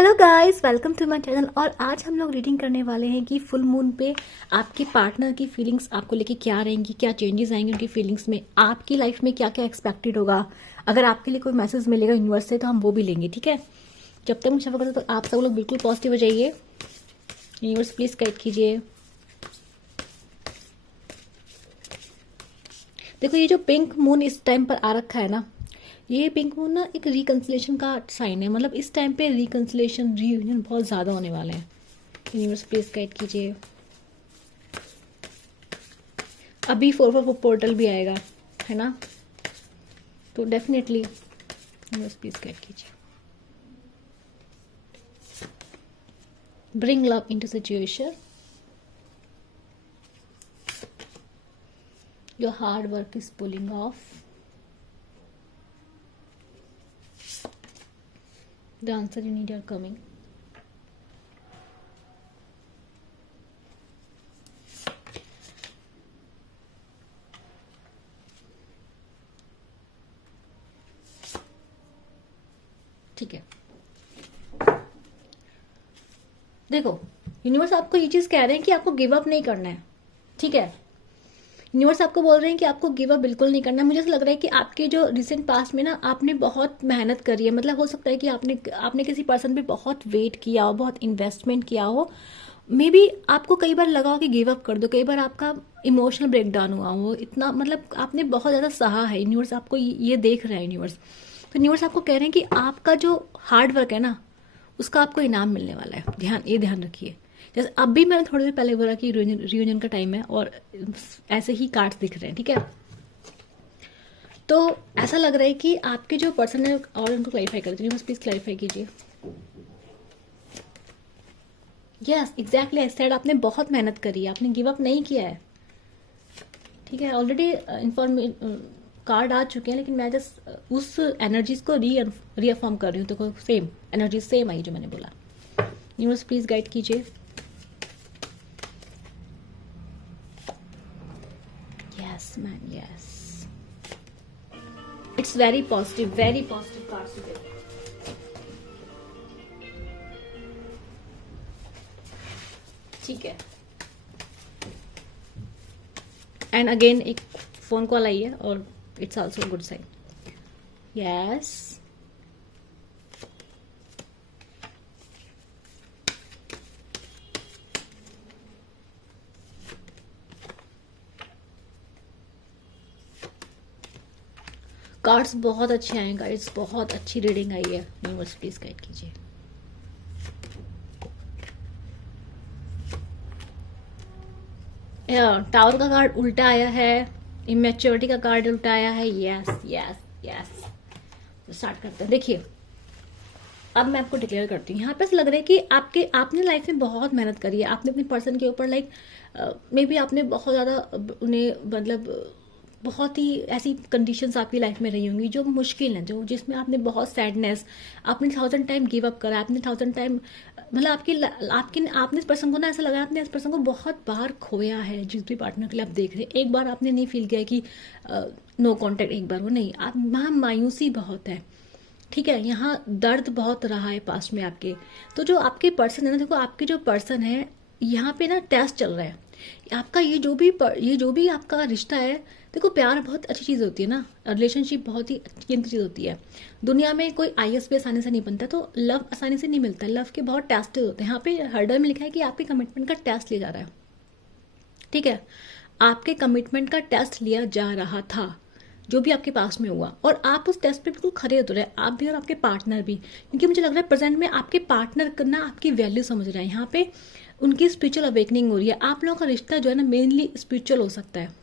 Hello guys, welcome to my channel. और आज हम लोग रीडिंग करने वाले हैं कि फुल मून पे आपके पार्टनर की फीलिंग्स आपको लेके क्या रहेंगी, क्या चेंजेस आएंगे उनकी फीलिंग्स में, आपकी लाइफ में क्या क्या एक्सपेक्टेड होगा। अगर आपके लिए कोई मैसेज मिलेगा यूनिवर्स से तो हम वो भी लेंगे, ठीक है। जब तक मैं शफा करता तो आप सब लोग बिल्कुल पॉजिटिव हो जाइए। यूनिवर्स प्लीज गाइड कीजिए। देखो, ये जो पिंक मून इस टाइम पर आ रखा है ना, ये पिंक मून ना एक रिकंसिलेशन का साइन है। मतलब इस टाइम पे रिकंसिलेशन, रीयूनियन बहुत ज़्यादा होने वाले हैं। यूनिवर्स प्लीज गाइड कीजिए। अभी 4 पोर्टल भी आएगा, है ना, तो डेफिनेटली यूनिवर्स प्लीज गाइड कीजिए। Bring love into situation. Your hard work is pulling of. The answer you need are coming. ठीक है, देखो यूनिवर्स आपको ये चीज कह रहे हैं कि आपको गिव अप नहीं करना है, ठीक है। यूनिवर्स आपको बोल रहे हैं कि आपको गिव अप बिल्कुल नहीं करना है। मुझे ऐसा लग रहा है कि आपके जो रिसेंट पास्ट में ना आपने बहुत मेहनत करी है। मतलब हो सकता है कि आपने किसी पर्सन पे बहुत वेट किया हो, बहुत इन्वेस्टमेंट किया हो। मे बी आपको कई बार लगा हो कि गिव अप कर दो, कई बार आपका इमोशनल ब्रेकडाउन हुआ हो, इतना मतलब आपने बहुत ज़्यादा सहा है। यूनिवर्स आपको ये देख रहा है यूनिवर्स। तो यूनिवर्स आपको कह रहे हैं कि आपका जो हार्ड वर्क है ना, उसका आपको इनाम मिलने वाला है। ध्यान रखिए। जैसे अब भी मैंने थोड़ी देर पहले बोला कि रियूनियन का टाइम है और ऐसे ही कार्ड्स दिख रहे हैं, ठीक है। तो ऐसा लग रहा है कि आपके जो पर्सन है, और उनको क्लैरिफाई कर दीजिए, बस प्लीज क्लैरिफाई कीजिए। यस एग्जैक्टली, आई सेड आपने बहुत मेहनत करी है, आपने गिव अप नहीं किया है, ठीक है। ऑलरेडी कार्ड आ चुके हैं, लेकिन मैं जस्ट उस एनर्जीज को रीअफर्म कर रही हूँ। तो सेम एनर्जी सेम आई जो मैंने बोला। यूनिवर्स प्लीज गाइड कीजिए। Yes, man, yes. It's very positive cards today. ठीक है। एंड अगेन एक फोन कॉल आई है और it's also good sign. Yes, cards बहुत अच्छे आए गाइड्स, बहुत अच्छी रीडिंग आई है। यूनिवर्स प्लीज गाइड कीजिए। टावर का कार्ड उल्टा आया है, इमेच्योरिटी का कार्ड उल्टा आया है। यस यस यस, स्टार्ट करते हैं। देखिए, अब मैं आपको डिक्लेयर करती हूँ। यहाँ पे ऐसा लग रहा है कि आपने लाइफ में बहुत मेहनत करी है। आपने अपने पर्सन के ऊपर मे बी आपने बहुत ज़्यादा उन्हें, मतलब बहुत ही ऐसी कंडीशंस आपकी लाइफ में रही होंगी जो मुश्किल हैं, जो जिसमें आपने बहुत सैडनेस, आपने 1000 टाइम गिव अप करा, आपने 1000 टाइम, मतलब आपने इस पर्सन को ना, ऐसा लगा आपने इस पर्सन को बहुत बार खोया है। जिस भी पार्टनर के लिए आप देख रहे हैं, एक बार आपने नहीं फील किया कि नो कॉन्टेक्ट, एक बार वो नहीं, आप वहाँ मायूसी बहुत है, ठीक है। यहाँ दर्द बहुत रहा है पास्ट में आपके। तो जो आपके पर्सन है ना, देखो आपके जो पर्सन है, यहाँ पे ना टेस्ट चल रहा है आपका। ये जो भी आपका रिश्ता है, देखो प्यार बहुत अच्छी चीज़ होती है ना, रिलेशनशिप बहुत ही कीमती चीज़ होती है। दुनिया में कोई आईएएस भी आसानी से नहीं बनता, तो लव आसानी से नहीं मिलता। लव के बहुत टेस्ट होते हैं। यहाँ पे हर्डल में लिखा है कि आपके कमिटमेंट का टेस्ट लिया जा रहा है, ठीक है। आपके कमिटमेंट का टेस्ट लिया जा रहा था, जो भी आपके पास में हुआ, और आप उस टेस्ट पे बिल्कुल खरे उतरे, आप भी और आपके पार्टनर भी। क्योंकि मुझे लग रहा है प्रेजेंट में आपके पार्टनर करना आपकी वैल्यू समझ रहा है। यहाँ पे उनकी स्पिरिचुअल अवेकनिंग हो रही है। आप लोगों का रिश्ता जो है ना, मेनली स्पिरिचुअल हो सकता है।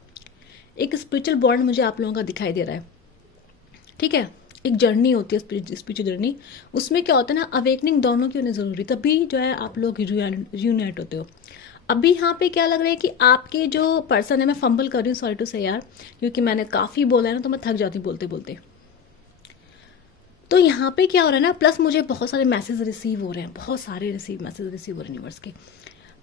एक स्पिरिचुअल बॉन्ड मुझे आप लोगों का दिखाई दे रहा है, ठीक है। एक जर्नी होती है स्पिरिचुअल जर्नी, उसमें क्या होता है ना, अवेकनिंग दोनों की होनी जरूरी, तभी जो है आप लोग यूनाइट होते हो। अभी यहाँ पे क्या लग रहा है कि आपके जो पर्सन है, मैं फंबल कर रही हूँ, सॉरी टू से यार, क्योंकि मैंने काफी बोला है ना, तो मैं थक जाती हूँ बोलते बोलते। तो यहाँ पे क्या हो रहा है ना, प्लस मुझे बहुत सारे मैसेज रिसीव हो रहे हैं, बहुत सारे मैसेज रिसीव हो रहे हैं यूनिवर्स के।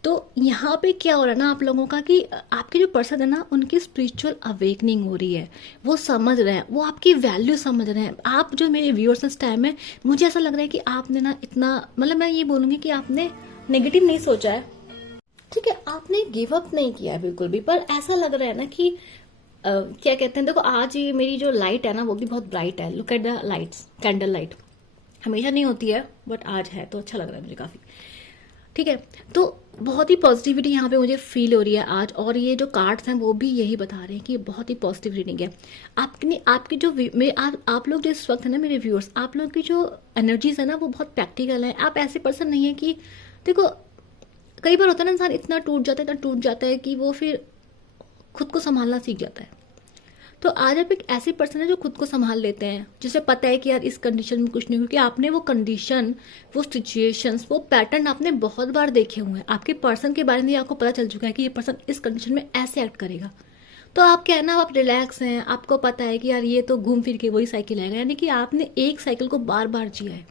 तो यहाँ पे क्या हो रहा है ना आप लोगों का कि आपके जो पर्सन है ना उनकी स्पिरिचुअल अवेकनिंग हो रही है, वो समझ रहे हैं, वो आपकी वैल्यू समझ रहे हैं। आप जो मेरे व्यूअर्स इस टाइम में, मुझे ऐसा लग रहा है कि आपने ना इतना, मतलब मैं ये बोलूँगी कि आपने नेगेटिव नहीं सोचा है, ठीक है, आपने गिव अप नहीं किया है बिल्कुल भी, पर ऐसा लग रहा है ना कि क्या कहते हैं, देखो आज ये मेरी जो लाइट है ना वो भी बहुत ब्राइट है। Look at the lights, candle light हमेशा नहीं होती है बट आज है तो अच्छा लग रहा है मुझे काफ़ी, ठीक है। तो बहुत ही पॉजिटिविटी यहाँ पे मुझे फील हो रही है आज, और ये जो कार्ड्स हैं वो भी यही बता रहे हैं कि बहुत ही पॉजिटिव रीडिंग है। आपकी जो आप लोग जो इस वक्त है ना मेरे व्यूअर्स, आप लोग की जो एनर्जीज है ना वो बहुत प्रैक्टिकल है। आप ऐसे पर्सन नहीं है कि, देखो कई बार होता है ना इंसान इतना टूट जाता है कि वो फिर खुद को संभालना सीख जाता है। तो आज आप एक ऐसे पर्सन है जो खुद को संभाल लेते हैं, जिसे पता है कि यार इस कंडीशन में कुछ नहीं, क्योंकि आपने वो कंडीशन, वो सिचुएशंस, वो पैटर्न आपने बहुत बार देखे हुए हैं। आपके पर्सन के बारे में आपको पता चल चुका है कि ये पर्सन इस कंडीशन में ऐसे एक्ट करेगा। तो आप क्या है ना, आप रिलैक्स हैं, आपको पता है कि यार ये तो घूम फिर के वही साइकिल आएगा, यानी कि आपने एक साइकिल को बार बार जिया है।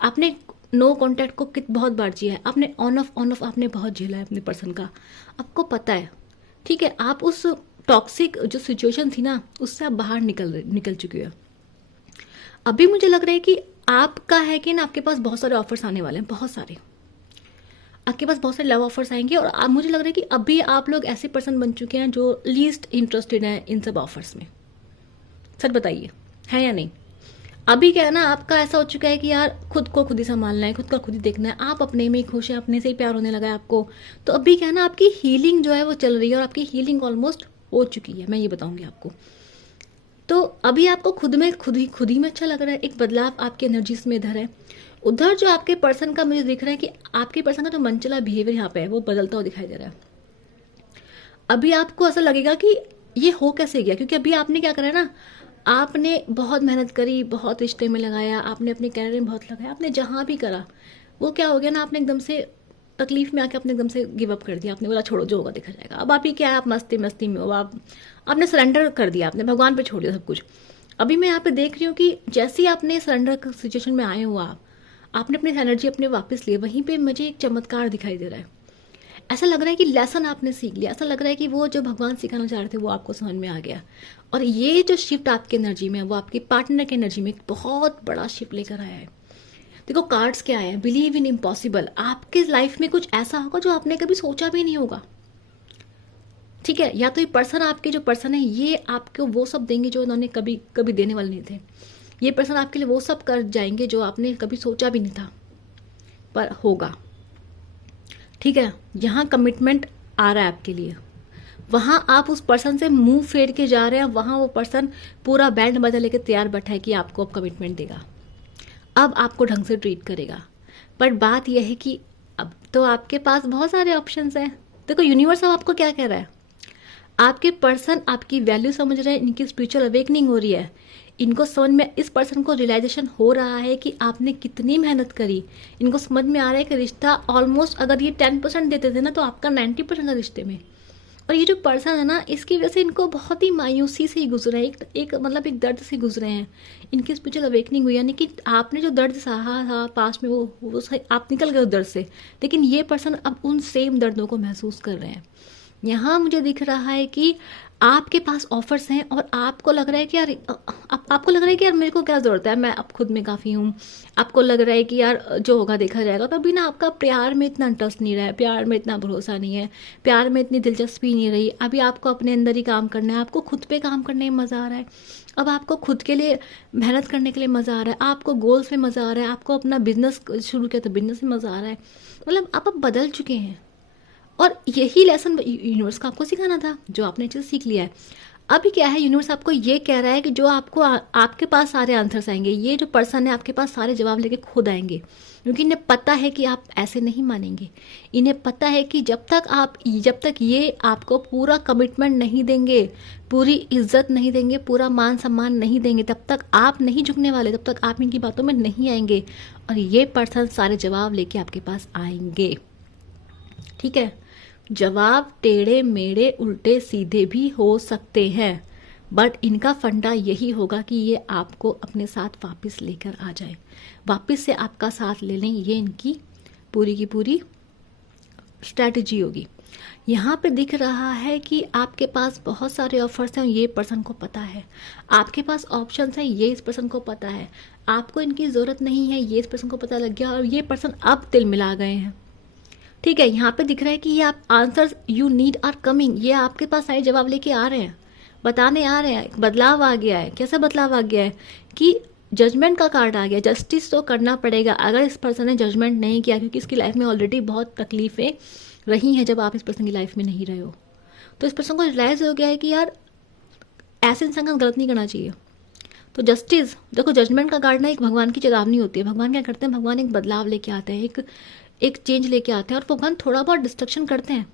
आपने नो कॉन्टैक्ट को बहुत बार जिया है, आपने ऑन ऑफ आपने बहुत झेला है अपने पर्सन का, आपको पता है, ठीक है। आप उस टॉक्सिक जो सिचुएशन थी ना उससे आप बाहर निकल चुके हो। अभी मुझे लग रहा है कि आपका है कि ना आपके पास बहुत सारे ऑफर्स आने वाले हैं, बहुत सारे आपके पास बहुत सारे लव ऑफर्स आएंगे, और मुझे लग रहा है कि अभी आप लोग ऐसे पर्सन बन चुके हैं जो लीस्ट इंटरेस्टेड हैं इन सब ऑफर्स में। सच बताइए, है या नहीं? अभी क्या है ना, आपका ऐसा हो चुका है कि यार खुद को खुद ही संभालना है, खुद का खुद ही देखना है, आप अपने में ही खुश हैं, अपने से ही प्यार होने लगा है आपको। तो अभी क्या है ना, आपकी हीलिंग जो है वो चल रही है, और आपकी हीलिंग ऑलमोस्ट हो चुकी है, मैं ये बताऊंगी आपको। तो अभी आपको खुद ही में अच्छा लग रहा है, एक बदलाव आपकी एनर्जीज में इधर है। उधर जो आपके पर्सन का मुझे दिख रहा है कि आपके पर्सन का जो मनचला बिहेवियर यहाँ पे है वो बदलता हुआ दिखाई दे रहा है। अभी आपको ऐसा लगेगा कि ये हो कैसे गया, क्योंकि अभी आपने क्या करा है ना, आपने बहुत मेहनत करी, बहुत रिश्ते में लगाया, आपने अपने कैरियर में बहुत लगाया, आपने जहाँ भी करा वो क्या हो गया ना, आपने एकदम से तकलीफ में आके आपने एकदम से गिव अप कर दिया। आपने बोला छोड़ो, जो होगा देखा जाएगा। अब आप ही क्या है, आप मस्ती में हो, आपने सरेंडर कर दिया, आपने भगवान पे छोड़ दिया सब कुछ। अभी मैं यहाँ पे देख रही हूँ कि जैसे ही आपने सरेंडर सिचुएशन में आए हो, आपने अपनी एनर्जी अपने वापस लिए, वहीं पे मुझे एक चमत्कार दिखाई दे रहा है। ऐसा लग रहा है कि लेसन आपने सीख लिया, ऐसा लग रहा है कि वो जो भगवान सिखाना चाह रहे थे वो आपको समझ में आ गया। और ये जो शिफ्ट आपकी एनर्जी में है वो आपके पार्टनर की एनर्जी में एक बहुत बड़ा शिफ्ट लेकर आया है। देखो कार्ड्स क्या है, बिलीव इन इम्पॉसिबल। आपके लाइफ में कुछ ऐसा होगा जो आपने कभी सोचा भी नहीं होगा, ठीक है। या तो ये पर्सन, आपके जो पर्सन है ये आपको वो सब देंगे जो उन्होंने कभी कभी देने वाले नहीं थे। ये पर्सन आपके लिए वो सब कर जाएंगे जो आपने कभी सोचा भी नहीं था, पर होगा, ठीक है। यहाँ कमिटमेंट आ रहा है आपके लिए, वहां आप उस पर्सन से मुंह फेर के जा रहे हैं, वहां वो पर्सन पूरा बैंड बजा लेके तैयार बैठा है कि आपको अब कमिटमेंट देगा, अब आपको ढंग से ट्रीट करेगा। बट बात यह है कि अब तो आपके पास बहुत सारे ऑप्शंस हैं। देखो यूनिवर्स अब आपको क्या कह रहा है, आपके पर्सन आपकी वैल्यू समझ रहे हैं, इनकी स्पिरिचुअल अवेकनिंग हो रही है, इनको समझ में, इस पर्सन को रियलाइजेशन हो रहा है कि आपने कितनी मेहनत करी। इनको समझ में आ रहा है कि रिश्ता ऑलमोस्ट, अगर ये 10% देते थे ना तो आपका 90% था रिश्ते में। और ये जो पर्सन है ना, इसकी वजह से इनको बहुत ही मायूसी से ही गुजरे हैं, एक मतलब एक दर्द से गुजरे हैं। इनकी स्पिरिचुअल अवेकनिंग हुई, यानी कि आपने जो दर्द सहा था पास्ट में वो आप निकल गए उस दर्द से, लेकिन ये पर्सन अब उन सेम दर्दों को महसूस कर रहे हैं। यहाँ मुझे दिख रहा है कि आपके पास ऑफर्स हैं, और आपको लग रहा है कि यार आपको लग रहा है कि यार मेरे को क्या जरूरत है, मैं अब खुद में काफ़ी हूँ। आपको लग रहा है कि यार जो होगा देखा जाएगा। तो अभी ना आपका प्यार में इतना इंटरेस्ट नहीं रहा है, प्यार में इतना भरोसा नहीं है, प्यार में इतनी दिलचस्पी नहीं रही। अभी आपको अपने अंदर ही काम करना है, आपको खुद पे काम करने में मज़ा आ रहा है, अब आपको खुद के लिए मेहनत करने के लिए मज़ा आ रहा है, आपको गोल्स में मज़ा आ रहा है, आपको अपना बिजनेस शुरू किया तो बिजनेस में मज़ा आ रहा है। मतलब आप अब बदल चुके हैं, और यही लेसन यूनिवर्स को आपको सिखाना था, जो आपने चीज़ सीख लिया है। अभी क्या है, यूनिवर्स आपको ये कह रहा है कि जो आपको आपके पास सारे आंसर्स आएंगे, ये जो पर्सन है आपके पास सारे जवाब लेके खुद आएंगे, क्योंकि इन्हें पता है कि आप ऐसे नहीं मानेंगे। इन्हें पता है कि जब तक ये आपको पूरा कमिटमेंट नहीं देंगे, पूरी इज्जत नहीं देंगे, पूरा मान सम्मान नहीं देंगे, तब तक आप नहीं झुकने वाले, तब तक आप इनकी बातों में नहीं आएंगे। और ये पर्सन सारे जवाब लेके आपके पास आएंगे, ठीक है। जवाब टेढ़े मेढ़े उल्टे सीधे भी हो सकते हैं, बट इनका फंडा यही होगा कि ये आपको अपने साथ वापस लेकर आ जाए, वापस से आपका साथ ले लें। ये इनकी पूरी की पूरी स्ट्रैटेजी होगी। यहाँ पे दिख रहा है कि आपके पास बहुत सारे ऑफर्स हैं, ये पर्सन को पता है। आपके पास ऑप्शंस हैं, ये इस पर्सन को पता है। आपको इनकी ज़रूरत नहीं है, ये इस पर्सन को पता लग गया, और ये पर्सन अब तिल मिला गए हैं। ठीक है, यहाँ पे दिख रहा है कि ये आप answers you need are coming, ये आपके पास सारे जवाब लेके आ रहे हैं, बताने आ रहे हैं। बदलाव आ गया है। कैसा बदलाव आ गया है कि जजमेंट का कार्ड आ गया। जस्टिस तो करना पड़ेगा अगर इस पर्सन ने जजमेंट नहीं किया, क्योंकि इसकी लाइफ में ऑलरेडी बहुत तकलीफें रही हैं जब आप इस पर्सन की लाइफ में नहीं रहे हो। तो इस पर्सन को रियलाइज हो गया है कि यार ऐसे इंसान का गलत नहीं करना चाहिए। तो जस्टिस, देखो जजमेंट का कार्ड ना एक भगवान की चेतावनी होती है। भगवान क्या करते हैं, भगवान एक बदलाव लेके आते हैं, एक चेंज लेके आते हैं, और भगवान थोड़ा बहुत डिस्ट्रक्शन करते हैं।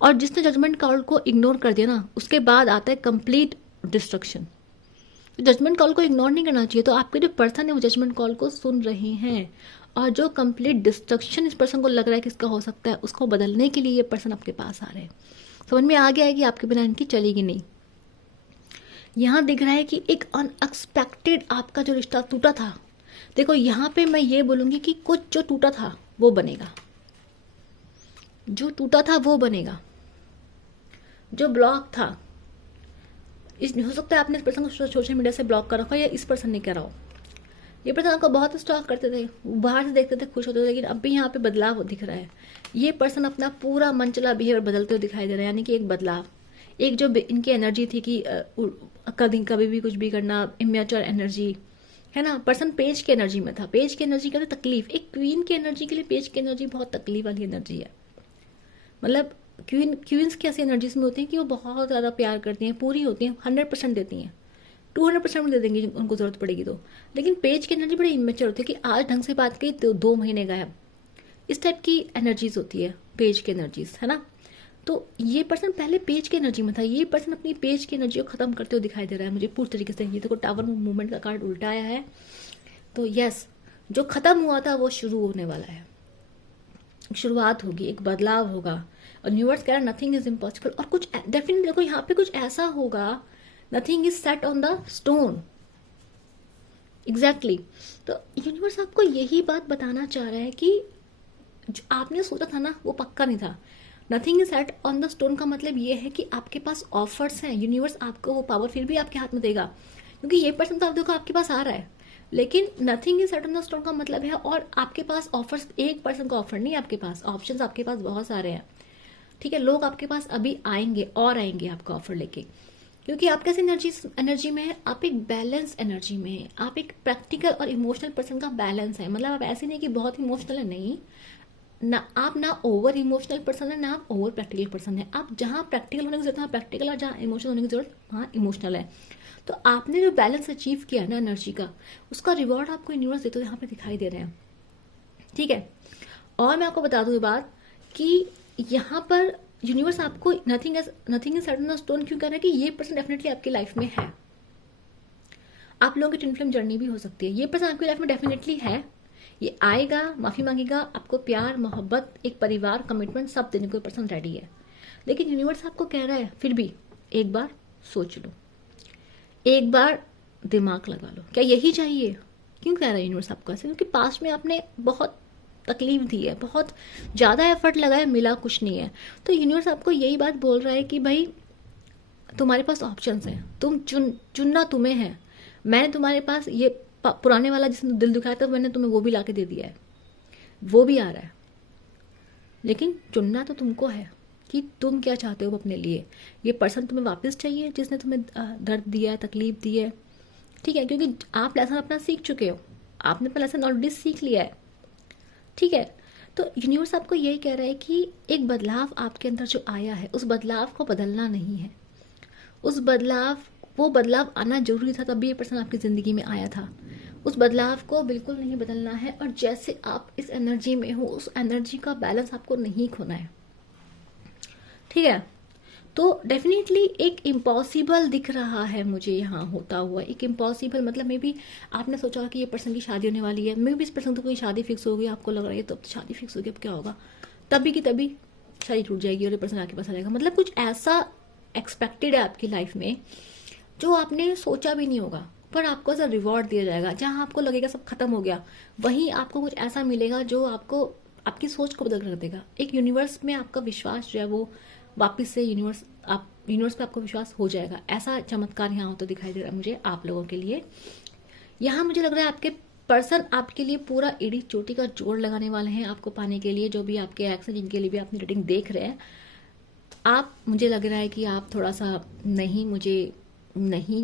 और जिसने जजमेंट कॉल को इग्नोर कर दिया ना, उसके बाद आता है कंप्लीट डिस्ट्रक्शन। जजमेंट कॉल को इग्नोर नहीं करना चाहिए। तो आपके जो पर्सन है वो जजमेंट कॉल को सुन रहे हैं, और जो कंप्लीट डिस्ट्रक्शन इस पर्सन को लग रहा है कि इसका हो सकता है, उसको बदलने के लिए ये पर्सन आपके पास आ रहे हैं। समझ में आ गया है कि आपके बिना इनकी चलेगी नहीं। यहाँ दिख रहा है कि एक अनएक्सपेक्टेड आपका जो रिश्ता टूटा था। देखो यहाँ पे मैं ये बोलूँगी कि कुछ जो टूटा था वो बनेगा, जो टूटा था वो बनेगा, जो ब्लॉक था। हो सकता है आपने इस पर्सन को सोशल मीडिया से ब्लॉक कर रखा, या इस पर्सन ने करा हो। ये पर्सन आपको बहुत स्टॉक करते थे, बाहर से देखते थे, खुश होते थे, लेकिन अब भी यहाँ पे बदलाव दिख रहा है। ये पर्सन अपना पूरा मनचला बिहेवियर बदलते हुए दिखाई दे रहा है, यानी कि एक बदलाव, एक जो इनकी एनर्जी थी कि कभी भी कुछ भी करना, इमेच्योर एनर्जी है ना। पर्सन पेज की एनर्जी में था। पेज की एनर्जी का तकलीफ, एक क्वीन की एनर्जी के लिए पेज की एनर्जी बहुत तकलीफ वाली एनर्जी है। मतलब क्वींस की ऐसी एनर्जीज में होती हैं कि वो बहुत ज़्यादा प्यार करती हैं, पूरी होती हैं, 100% देती हैं, 200% दे देंगी उनको ज़रूरत पड़ेगी तो। लेकिन पेज की एनर्जी बड़ी इमेच्योर होती है कि आज ढंग से बात की तो 2 महीने गायब, इस टाइप की एनर्जीज होती है पेज की एनर्जीज, है ना। तो ये पर्सन पहले पेज की एनर्जी में था, ये पर्सन अपनी पेज की एनर्जी को खत्म करते हुए दिखाई दे रहा है मुझे पूरी तरीके से। ये देखो टावर मूवमेंट का कार्ड उल्टा आया है। तो यस, जो खत्म हुआ था वो शुरू होने वाला है, शुरुआत होगी, एक बदलाव होगा। और यूनिवर्स कह रहा है नथिंग इज इम्पॉसिबल। और कुछ डेफिनेटली देखो यहाँ पे कुछ ऐसा होगा, nothing is set on the stone. Exactly. तो यूनिवर्स आपको यही बात बताना चाह रहा है कि जो आपने सोचा था ना वो पक्का नहीं था। Nothing is set on the stone का मतलब ये है कि आपके पास ऑफर्स हैं। यूनिवर्स आपको वो पावर फिर भी आपके हाथ में देगा, क्योंकि ये पर्सन तो आप देखो आपके पास आ रहा है, लेकिन nothing is set on the stone का मतलब है और आपके पास ऑफर्स, एक पर्सन का ऑफर नहीं, आपके पास ऑप्शंस आपके पास बहुत सारे हैं। ठीक है, लोग आपके पास अभी आएंगे और आएंगे आपका ऑफर लेके, क्योंकि आप कैसे एनर्जी में है, आप एक बैलेंस एनर्जी में है, आप एक प्रैक्टिकल और इमोशनल पर्सन का बैलेंस है। मतलब आप ऐसे नहीं कि बहुत इमोशनल है, नहीं ना, आप ना ओवर इमोशनल पर्सन है, ना आप ओवर प्रैक्टिकल पर्सन है। आप जहाँ प्रैक्टिकल होने की जरूरत है प्रैक्टिकल, और जहाँ इमोशनल होने की जरूरत वहाँ इमोशनल है। तो आपने जो बैलेंस अचीव किया ना एनर्जी का, उसका रिवॉर्ड आपको यूनिवर्स देते हुए यहाँ पे दिखाई दे रहे हैं। ठीक है, और मैं आपको बता दूं ये बात कि यहाँ पर यूनिवर्स आपको nothing is set on the stone क्यों कह रहा है कि ये पर्सन डेफिनेटली आपकी लाइफ में है। आप लोगों की ट्विन फ्लेम जर्नी भी हो सकती है, ये पर्सन आपकी लाइफ में डेफिनेटली है। ये आएगा, माफी मांगेगा, आपको प्यार, मोहब्बत, एक परिवार, कमिटमेंट सब देने को पर्सन रेडी है। लेकिन यूनिवर्स आपको कह रहा है फिर भी एक बार सोच लो, एक बार दिमाग लगा लो, क्या यही चाहिए। क्यों कह रहा है यूनिवर्स आपको ऐसे, क्योंकि पास्ट में आपने बहुत तकलीफ दी है, बहुत ज़्यादा एफर्ट लगाया, मिला कुछ नहीं है। तो यूनिवर्स आपको यही बात बोल रहा है कि भाई तुम्हारे पास ऑप्शंस हैं, तुम चुनना तुम्हें है। मैंने तुम्हारे पास ये पुराने वाला जिसने दिल दुखाया था, मैंने तुम्हें वो भी ला के दे दिया है, वो भी आ रहा है, लेकिन चुनना तो तुमको है कि तुम क्या चाहते हो अपने लिए। ये पर्सन तुम्हें वापस चाहिए जिसने तुम्हें दर्द दिया है, तकलीफ दी है। ठीक है, क्योंकि आप लेसन अपना सीख चुके हो, आपने अपना लेसन ऑलरेडी सीख लिया है। ठीक है, तो यूनिवर्स आपको यही कह रहा है कि एक बदलाव आपके अंदर जो आया है, उस बदलाव को बदलना नहीं है। वो बदलाव आना जरूरी था, तभी ये पर्सन आपकी ज़िंदगी में आया था। उस बदलाव को बिल्कुल नहीं बदलना है, और जैसे आप इस एनर्जी में हो, उस एनर्जी का बैलेंस आपको नहीं खोना है। ठीक है, तो डेफिनेटली एक इम्पॉसिबल दिख रहा है मुझे यहाँ होता हुआ। एक इम्पॉसिबल मतलब मे बी आपने सोचा कि ये पर्सन की शादी होने वाली है, मे बी इस पर्सन तो कोई शादी फिक्स हो गई, आपको लग रहा है तो शादी फिक्स होगी, अब क्या होगा, तभी की तभी शादी टूट जाएगी और ये पर्सन आपके पास आ जाएगा। मतलब कुछ ऐसा एक्सपेक्टेड है आपकी लाइफ में जो आपने सोचा भी नहीं होगा, पर आपको ऐसा रिवॉर्ड दिया जाएगा। जहाँ आपको लगेगा सब खत्म हो गया, वहीं आपको कुछ ऐसा मिलेगा जो आपको आपकी सोच को बदल कर देगा। एक यूनिवर्स में आपका विश्वास जो है वो वापस से यूनिवर्स पे आपको विश्वास हो जाएगा। ऐसा चमत्कार यहाँ होता दिखाई दे रहा है मुझे आप लोगों के लिए। यहाँ मुझे लग रहा है आपके पर्सन आपके लिए पूरा एड़ी चोटी का जोड़ लगाने वाले हैं आपको पाने के लिए। जो भी आपके एक्स हैं जिनके लिए भी अपनी रीडिंग देख रहे हैं, आप, मुझे लग रहा है कि आप थोड़ा सा नहीं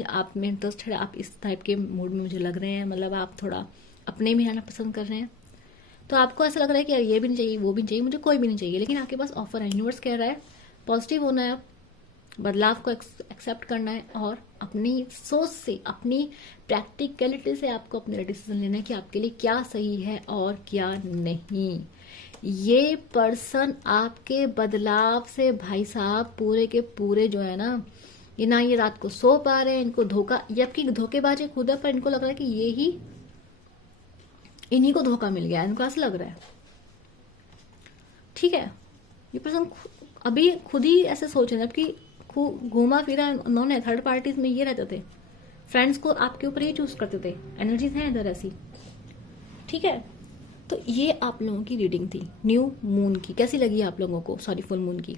आप में इंटरेस्ट है, आप इस टाइप के मूड में मुझे लग रहे हैं। मतलब आप थोड़ा अपने में रहना पसंद कर रहे हैं। तो आपको ऐसा लग रहा है कि यार ये भी नहीं चाहिए, वो भी नहीं चाहिए, मुझे कोई भी नहीं चाहिए, लेकिन आपके पास ऑफर है। यूनिवर्स कह रहा है पॉजिटिव होना है, बदलाव को एक्सेप्ट करना है और अपनी सोच से, अपनी प्रैक्टिकलिटी से आपको अपना डिसीजन लेना है कि आपके लिए क्या सही है और क्या नहीं। ये पर्सन आपके बदलाव से भाई साहब पूरे के पूरे जो है ना, ये ना ये रात को सो पा रहे हैं, इनको धोखा, ये आपकी धोखेबाजी खुद है, पर इनको लग रहा है कि ये ही इन्हीं को धोखा मिल गया, इनको ऐसा लग रहा है। ठीक है, ये पर्सन अभी खुद ही ऐसे सोच रहे हैं, जबकि घूमा फिरा उन्होंने थर्ड पार्टीज में ये रहते थे, फ्रेंड्स को आपके ऊपर ही चूज करते थे, एनर्जीज हैं इधर ऐसी। ठीक है, तो ये आप लोगों की रीडिंग थी न्यू मून की। कैसी लगी आप लोगों को? सॉरी, फुल मून की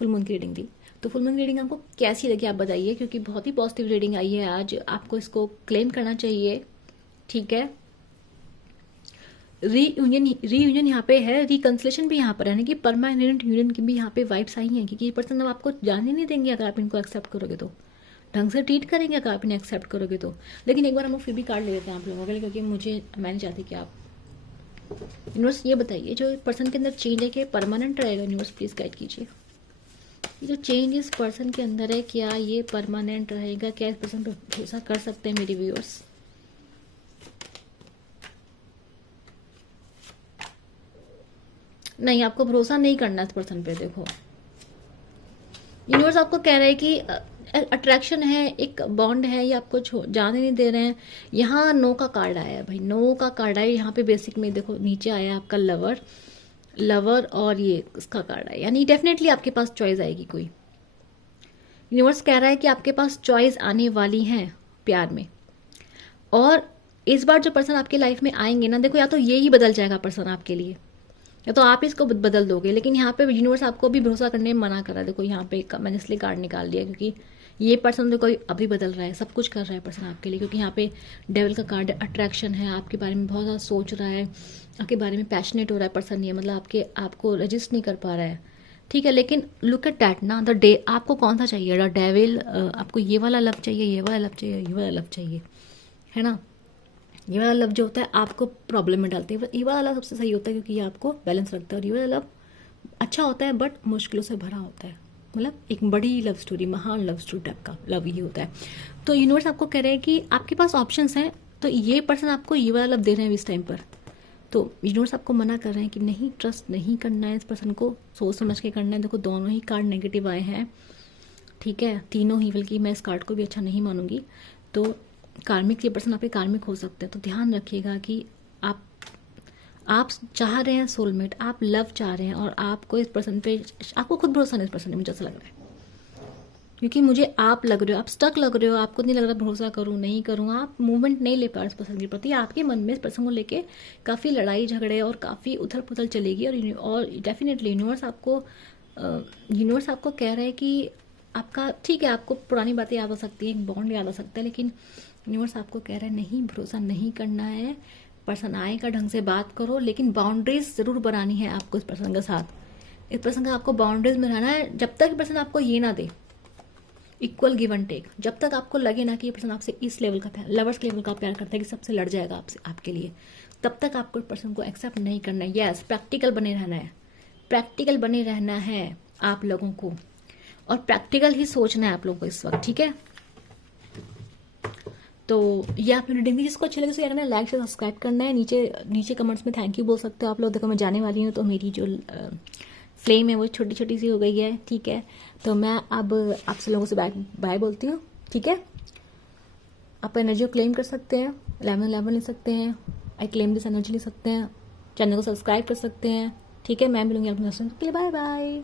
रीडिंग थी। तो फुल मून की रीडिंग आपको कैसी लगी आप बताइए, क्योंकि बहुत ही पॉजिटिव रीडिंग आई है आज, आपको इसको क्लेम करना चाहिए। ठीक है, रीयूनियन यहाँ पे है, रिकंसिलेशन भी यहाँ पर है, यानी कि परमानेंट यूनियन की भी यहाँ पे वाइब्स आई हैं, क्योंकि ये पर्सन अब आपको जाने नहीं देंगे अगर आप इनको एक्सेप्ट करोगे तो, ढंग से ट्रीट करेंगे अगर आप इन्हें एक्सेप्ट करोगे तो। लेकिन एक बार हम फिर भी कार्ड ले लेते हैं आप लोगों के लिए, क्योंकि मैं नहीं चाहती कि आप, यूनिवर्स ये बताइए जो पर्सन के अंदर चेंज है कि परमानेंट रहेगा? यूनिवर्स प्लीज गाइड कीजिए, ये जो चेंज इस पर्सन के अंदर है क्या ये परमानेंट रहेगा? क्या इस पर्सन पर भरोसा कर सकते हैं मेरे व्यूअर्स? नहीं, आपको भरोसा नहीं करना इस पर्सन पे। देखो, यूनिवर्स आपको कह रहा है कि अट्रैक्शन है, एक बॉन्ड है, ये आपको जाने नहीं दे रहे हैं। यहाँ नो का कार्ड आया है भाई, नो का कार्ड आया यहाँ पे। बेसिक में देखो नीचे आया आपका लवर और ये इसका कार्ड आया, यानी डेफिनेटली आपके पास चॉइस आएगी कोई। यूनिवर्स कह रहा है कि आपके पास चॉइस आने वाली है प्यार में, और इस बार जो पर्सन आपके लाइफ में आएंगे ना, देखो या तो ये ही बदल जाएगा पर्सन आपके लिए, या तो आप इसको बदल दोगे। लेकिन यहाँ पे यूनिवर्स आपको भी भरोसा करने में मना कर रहा है। देखो यहाँ पे मैंने इसलिए कार्ड निकाल दिया क्योंकि ये पर्सन देखो अभी बदल रहा है, सब कुछ कर रहा है पर्सन आपके लिए, क्योंकि यहाँ पे डेविल का कार्ड अट्रैक्शन है, आपके बारे में बहुत ज़्यादा सोच रहा है, आपके बारे में पैशनेट हो रहा है पर्सन, ये मतलब आपको रजिस्ट नहीं कर पा रहा है। ठीक है, लेकिन लुक एट दैट ना, द डे आपको कौन सा चाहिए? द डेविल, आपको ये वाला लव चाहिए, ये वाला लव चाहिए, ये वाला लव चाहिए, है ना? ये वाला लव जो होता है आपको प्रॉब्लम में डालते हैं, ये वाला लव सबसे सही होता है क्योंकि ये आपको बैलेंस रखता है, और ये वाला लव अच्छा होता है बट मुश्किलों से भरा होता है। मतलब एक बड़ी लव स्टोरी, महान लव स्टोरी टाइप का लव ये होता है। तो यूनिवर्स आपको कह रहे हैं कि आपके पास ऑप्शंस हैं, तो ये पर्सन आपको ये वाला लव दे रहे हैं इस टाइम पर, तो यूनिवर्स आपको मना कर रहे हैं कि नहीं, ट्रस्ट नहीं करना है इस पर्सन को, सोच समझ के करना है। देखो दोनों ही कार्ड नेगेटिव आए हैं, ठीक है, तीनों ही, बल्कि मैं इस कार्ड को भी अच्छा नहीं मानूंगी। तो कार्मिक, ये पर्सन आपके कार्मिक हो सकते हैं, तो ध्यान रखिएगा कि आप चाह रहे हैं सोलमेट, आप लव चाह रहे हैं, और आपको इस पर्सन पे, आपको खुद भरोसा नहीं इस पर्सन पे, मुझे ऐसा लग रहा है, क्योंकि मुझे आप लग रहे हो, आप स्टक लग रहे हो, आपको नहीं लग रहा भरोसा करूं नहीं करूं, आप मूवमेंट नहीं ले पा रहे इस पर्सन के प्रति। आपके मन में इस पर्सन को लेके काफ़ी लड़ाई झगड़े और काफ़ी उथल पुथल चलेगी, और डेफिनेटली यूनिवर्स आपको कह रहा है कि आपका, ठीक है, आपको पुरानी बातें याद आ सकती है, एक बॉन्ड याद आ सकता है, लेकिन यूनिवर्स आपको कह रहा है नहीं, भरोसा नहीं करना है। पर्सन आएगा, ढंग से बात करो, लेकिन बाउंड्रीज जरूर बनानी है आपको इस पर्सन के साथ। इस पर्सन का आपको बाउंड्रीज में रहना है, जब तक पर्सन आपको ये ना दे इक्वल गिव एंड टेक, जब तक आपको लगे ना कि ये पर्सन आपसे इस लेवल का प्यार, लवर्स के लेवल का प्यार करता है कि सबसे लड़ जाएगा आपसे, आपके लिए, तब तक आपको इस पर्सन को एक्सेप्ट नहीं करना है। यस, प्रैक्टिकल बने रहना है, प्रैक्टिकल बने रहना है आप लोगों को, और प्रैक्टिकल ही सोचना है आप लोगों को इस वक्त। ठीक है, तो ये आप रीडिंग थी, जिसको अच्छे लगे तो यार लाइक से सब्सक्राइब करना है। नीचे कमेंट्स में थैंक यू बोल सकते हो आप लोग। देखो मैं जाने वाली हूँ, तो मेरी जो फ्लेम है वो छोटी छोटी सी हो गई है। ठीक है, तो मैं अब आपसे लोगों से बाय बोलती हूँ। ठीक है, आप एनर्जी को क्लेम कर सकते हैं, 11 ले सकते हैं, आई क्लेम दिस एनर्जी ले सकते हैं, चैनल को सब्सक्राइब कर सकते हैं। ठीक है, मैं मिलूंगी अपने के लिए, बाय बाय।